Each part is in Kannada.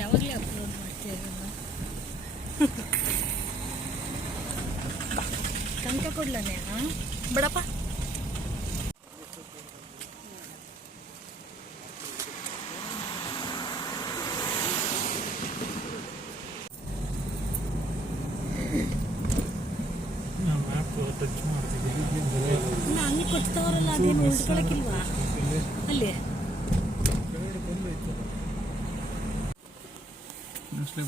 ಯಾವಾಗಲೇ ಅಪ್ಲೋಡ್ ಮಾಡ್ತೀರಲ್ಲ. ತನಕ ಕೊಡ್ಲನೇ ಬಿಡಪ್ಪ. ಹಂಗೆ ಕೊಡ್ತಾವ್ರಲ್ಲ, ಅದೇನು ಉಳ್ಕೊಳಕ್ಕಿಲ್ವಾ ಅಲ್ಲಿ?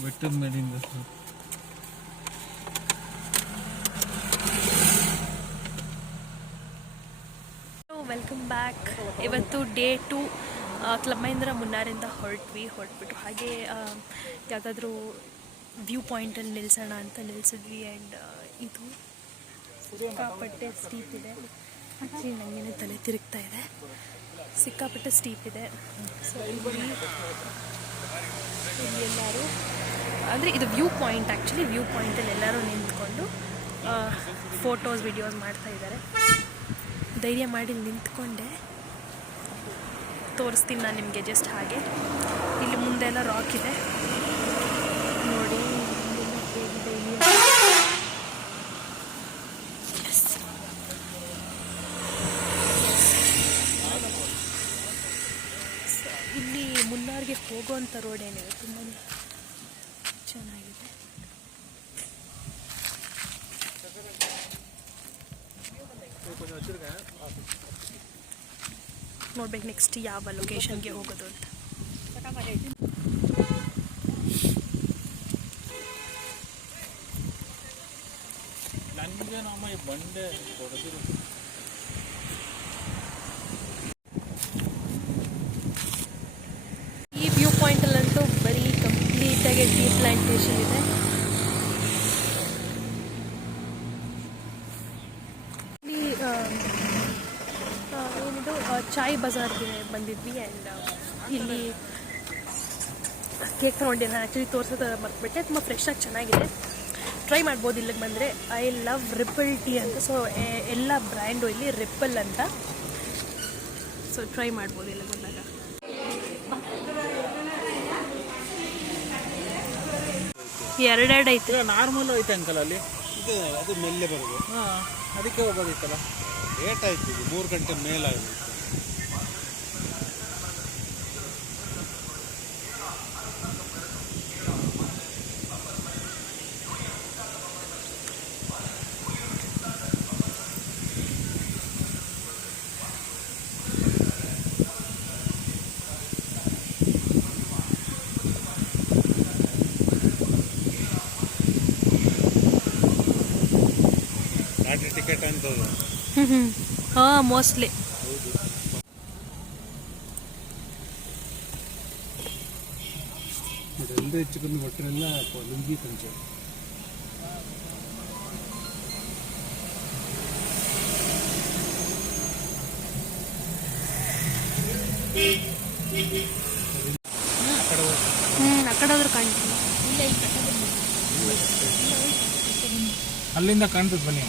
ಬೆಟ್ಟದ ಮೇಲಿಂದ ವೆಲ್ಕಮ್ ಬ್ಯಾಕ್. ಇವತ್ತು ಡೇ 2 ಕ್ಲಬ್ ಮಹೀಂದ್ರ ಮುನ್ನಾರಿಂದ ಹೊರಟ್ಬಿಟ್ಟು ಹಾಗೆ ಯಾವುದಾದ್ರೂ ವ್ಯೂ ಪಾಯಿಂಟಲ್ಲಿ ನಿಲ್ಸೋಣ ಅಂತ ನಿಲ್ಸಿದ್ವಿ. ಆ್ಯಂಡ್ ಇದು ಸಿಕ್ಕಾಪಟ್ಟೆ ಸ್ಟೀಪ್ ಇದೆ. ಆ್ಯಕ್ಚುಲಿ ನನಗೇನೆ ತಲೆ ತಿರುಗ್ತಾ ಇದೆ, ಸಿಕ್ಕಾಪಟ್ಟೆ ಸ್ಟೀಪ್ ಇದೆ. ಸೊ ಇಲ್ಲಿ ಎಲ್ಲರೂ ಅಂದರೆ ಇದು ವ್ಯೂ ಪಾಯಿಂಟ್, ಆ್ಯಕ್ಚುಲಿ ವ್ಯೂ ಪಾಯಿಂಟಲ್ಲಿ ಎಲ್ಲರೂ ನಿಂತ್ಕೊಂಡು ಫೋಟೋಸ್ ವಿಡಿಯೋಸ್ ಮಾಡ್ತಾ ಇದ್ದಾರೆ. ಧೈರ್ಯ ಮಾಡಿ ನಿಂತ್ಕೊಂಡೆ, ತೋರಿಸ್ತೀನಿ ನಾನು ನಿಮಗೆ ಜಸ್ಟ್ ಹಾಗೆ. ಇಲ್ಲಿ ಮುಂದೆ ಎಲ್ಲ ರಾಕ್ ಇದೆ ನೋಡಿ. ಇಲ್ಲಿ ಮುನ್ನಾರ್ಗೆ ಹೋಗುವಂಥ ರೋಡ್ ಏನಿದೆ ತುಂಬಾ ಚೆನ್ನಾಗಿದೆ. ನೋಡ್ಬೇಕು ನೆಕ್ಸ್ಟ್ ಯಾವ ಲೊಕೇಶನ್ಗೆ ಹೋಗೋದು ಅಂತ. ಈ ವ್ಯೂ ಪಾಯಿಂಟಲ್ಲಂತೂ ಬರೀ ಕಂಪ್ಲೀಟಾಗಿ ಟೀ ಪ್ಲಾಂಟೇಶನ್ ಇದೆ. ಏನಿದು ಚಾಯ್ ಬಜಾರ್ಗೆ ಬಂದಿದ್ವಿ. ಆ್ಯಂಡ್ ಇಲ್ಲಿ ಕೇಕ್ ತೊಗೊಂಡಿದ್ದೆ. ನಾನು ಆ್ಯಕ್ಚುಲಿ ತೋರಿಸೋದು ಮರ್ತ್ಬಿಟ್ಟೆ. ತುಂಬ ಫ್ರೆಶಾಗಿ ಚೆನ್ನಾಗಿದೆ, ಟ್ರೈ ಮಾಡ್ಬೋದು ಇಲ್ಲಿಗೆ ಬಂದರೆ. ಐ ಲವ್ ರಿಪಲ್ ಟೀ ಅಂತ. ಸೊ ಎಲ್ಲ ಬ್ರ್ಯಾಂಡು ಇಲ್ಲಿ ರಿಪಲ್ ಅಂತ. ಸೊ ಟ್ರೈ ಮಾಡ್ಬೋದು ಇಲ್ಲಿಗೆ ಬಂದಾಗ. ಎರಡೆರಡು ಐತೆ. ನಾರ್ಮಲ್ ಐತೆ ಅಂಕಲ್ ಅಲ್ಲಿ. ಅದು ಮೆಲ್ಲೆ ಬರೋದು. ಅದಕ್ಕೆ ಹೋಗೋದಿತ್ತಲ್ಲ. ಲೇಟ್ ಆಯ್ತು, 3 ಗಂಟೆ ಮೇಲಾಗಿದೆ. ಟಿಕೆಟ್ ಅಂತದ್ದು. ಹಾಂ, ಮೋಸ್ಟ್ಲಿ. ಇದೆಲ್ಲ ಹೆಚ್ಚು ಕಮ್ಮಿ ಒಟ್ಟರೆಲ್ಲ ಲುಂಗಿ ಪಂಚೆ. ಆ ಕಡೆ ಆದ್ರೂ ಕಾಣ್ತಿಲ್ಲ. ಅಲ್ಲಿಂದ ಕಾಣ್ತದೆ ಬನ್ನಿ.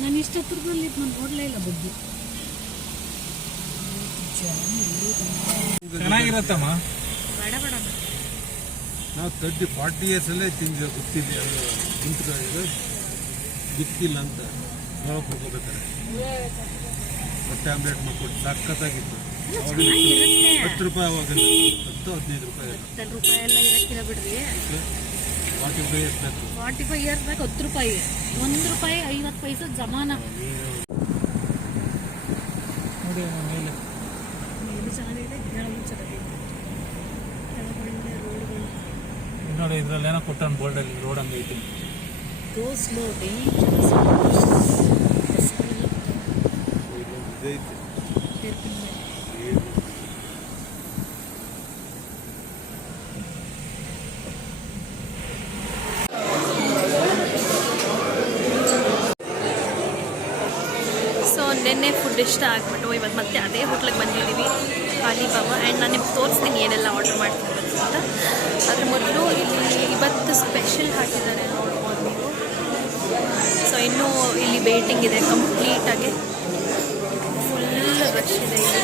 ನಾನು ಇಷ್ಟು ಹತ್ರದಲ್ಲಿ ನಾನು ನೋಡಲೇ ಇಲ್ಲ ಬಗ್ಗೆ. ಚೆನ್ನಾಗಿರತ್ತಮ್ಮ. ಬೇಡ ಬೇಡ, ನಾವು 40 years ಅಲ್ಲೇ ತಿಂದು ಗೊತ್ತಿದೆ. ಅದು ಇದು ಗೊತ್ತಿಲ್ಲ ಅಂತ ನೋಡಕ್ಕೆ ಹೋಗ್ಬೇಕಾರೆ ಮೊಟ್ಟೆ ಆಮ್ಲೆಟ್ ಮಾಡ್ಕೊಟ್ಟು ಸಖತ್ತಾಗಿತ್ತು. 10 ರೂಪಾಯಿ ಅವಾಗೆಲ್ಲ, 10-15 ರೂಪಾಯಿ. 10 ರೂಪಾಯಿ ಎಲ್ಲ ಇರಕ್ಕಿಲ್ಲ ಬಿಡ್ರಿ. 45 years ಬೇಕು. 45 years ಬೇಕು. 10 ರೂಪಾಯಿ, 1 ರೂಪಾಯಿ 50 ಪೈಸೆ ಜಮಾನ. ನೋಡಿ ಮೇಲೆ ಏನು ಚೆನ್ನಾಗಿದೆ, ಕೇಳಲು ಚೆನ್ನಾಗಿದೆ. ಕೆಳಗಡೆ ರೋಡ್ಗಳು ನೋಡಿ. ಇದ್ರಲ್ಲಿ ಏನೋ ಕೊಟ್ಟಾನ ಬೋರ್ಡಲ್ಲಿ, ರೋಡ್ ಹಂಗೈತಿ. ಗೋ ಸ್ಲೋ, ಡೇಂಜರಸ್. ಇದೈತೆ. ನಿನ್ನೆ ಫುಡ್ ಇಷ್ಟ ಆಗಿಬಿಟ್ಟು ಇವತ್ತು ಮತ್ತೆ ಅದೇ ಹೋಟ್ಲಿಗೆ ಬಂದಿದ್ದೀವಿ, ಅಲಿಬಾಬಾ. ಆ್ಯಂಡ್ ನಾನು ನಿಮ್ಗೆ ತೋರಿಸ್ತೀನಿ ಏನೆಲ್ಲ ಆರ್ಡರ್ ಮಾಡ್ತೀನಿ ಅಂತ. ಅದ್ರ ಮೊದಲು ಇಲ್ಲಿ ಇವತ್ತು ಸ್ಪೆಷಲ್ ಹಾಕಿದ್ದಾರೆ, ನೋಡ್ಬೋದು ನೀವು. ಸೊ ಇನ್ನೂ ಇಲ್ಲಿ ವೇಟಿಂಗ್ ಇದೆ ಕಂಪ್ಲೀಟಾಗಿ, ಫುಲ್ ರಶ್ ಇದೆ ಇಲ್ಲಿ.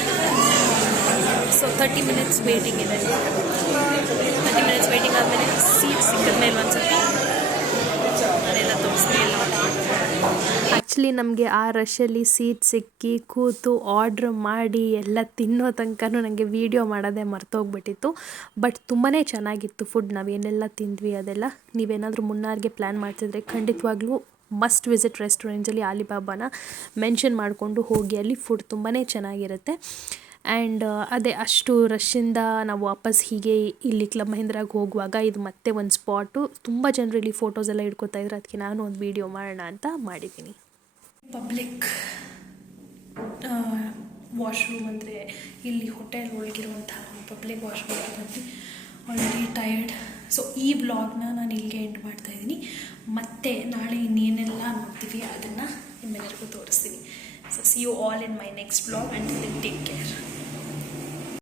ಸೊ 30 ಮಿನಿಟ್ಸ್ ವೇಟಿಂಗ್ ಇದೆ. 30 ಮಿನಿಟ್ಸ್ ವೇಟಿಂಗ್ ಆದಮೇಲೆ ಸೀಟ್ ಸಿಕ್ಕಿದ ಮೇಲೆ ಒಂದ್ಸತಿ ನಾನೆಲ್ಲ ತೋರಿಸ್ತೀನಿ. ಆ್ಯಕ್ಚುಲಿ ನಮಗೆ ಆ ರಶಲ್ಲಿ ಸೀಟ್ ಸಿಕ್ಕಿ ಕೂತು ಆರ್ಡ್ರ್ ಮಾಡಿ ಎಲ್ಲ ತಿನ್ನೋ ತನಕ ನನಗೆ ವೀಡಿಯೋ ಮಾಡೋದೇ ಮರ್ತೋಗ್ಬಿಟ್ಟಿತ್ತು. ಬಟ್ ತುಂಬಾ ಚೆನ್ನಾಗಿತ್ತು ಫುಡ್. ನಾವೇನೆಲ್ಲ ತಿಂದ್ವಿ ಅದೆಲ್ಲ. ನೀವೇನಾದರೂ ಮುನ್ನಾರ್ಗೆ ಪ್ಲ್ಯಾನ್ ಮಾಡ್ತಿದ್ರೆ ಖಂಡಿತವಾಗ್ಲೂ ಮಸ್ಟ್ ವಿಸಿಟ್ ರೆಸ್ಟೋರೆಂಟ್ಸಲ್ಲಿ ಆಲಿಬಾಬಾನ ಮೆನ್ಷನ್ ಮಾಡಿಕೊಂಡು ಹೋಗಿ. ಅಲ್ಲಿ ಫುಡ್ ತುಂಬಾ ಚೆನ್ನಾಗಿರುತ್ತೆ. ಆ್ಯಂಡ್ ಅದೇ ಅಷ್ಟು ರಶ್ಶಿಂದ ನಾವು ವಾಪಸ್ ಹೀಗೆ ಇಲ್ಲಿ ಕ್ಲಬ್ ಮಹೀಂದ್ರಾಗೆ ಹೋಗುವಾಗ ಇದು ಮತ್ತೆ ಒಂದು ಸ್ಪಾಟು. ತುಂಬ ಜನರು ಇಲ್ಲಿ ಫೋಟೋಸ್ ಎಲ್ಲ ಹಿಡ್ಕೊತಾ ಇದ್ರು. ಅದಕ್ಕೆ ನಾನು ಒಂದು ವೀಡಿಯೋ ಮಾಡೋಣ ಅಂತ ಮಾಡಿದ್ದೀನಿ. ಪಬ್ಲಿಕ್ ವಾಶ್ರೂಮ್ ಅಂದರೆ ಇಲ್ಲಿ ಹೋಟೆಲ್ ಒಳಗಿರುವಂತಹ ಪಬ್ಲಿಕ್ ವಾಶ್ರೂಮ್ ಬಂದು ಆಲ್ರೆಡಿ ಟಯರ್ಡ್. ಸೊ ಈ ವ್ಲಾಗ್ನ ನಾನು ಇಲ್ಲಿಗೆ ಎಂಡ್ ಮಾಡ್ತಾಯಿದ್ದೀನಿ. ಮತ್ತೆ ನಾಳೆ ಇನ್ನೇನೆಲ್ಲ ನೋಡ್ತೀವಿ ಅದನ್ನು ನಿಮ್ಮೆಲ್ಲರಿಗೂ ತೋರಿಸ್ತೀನಿ. So see you all in my next vlog and take care.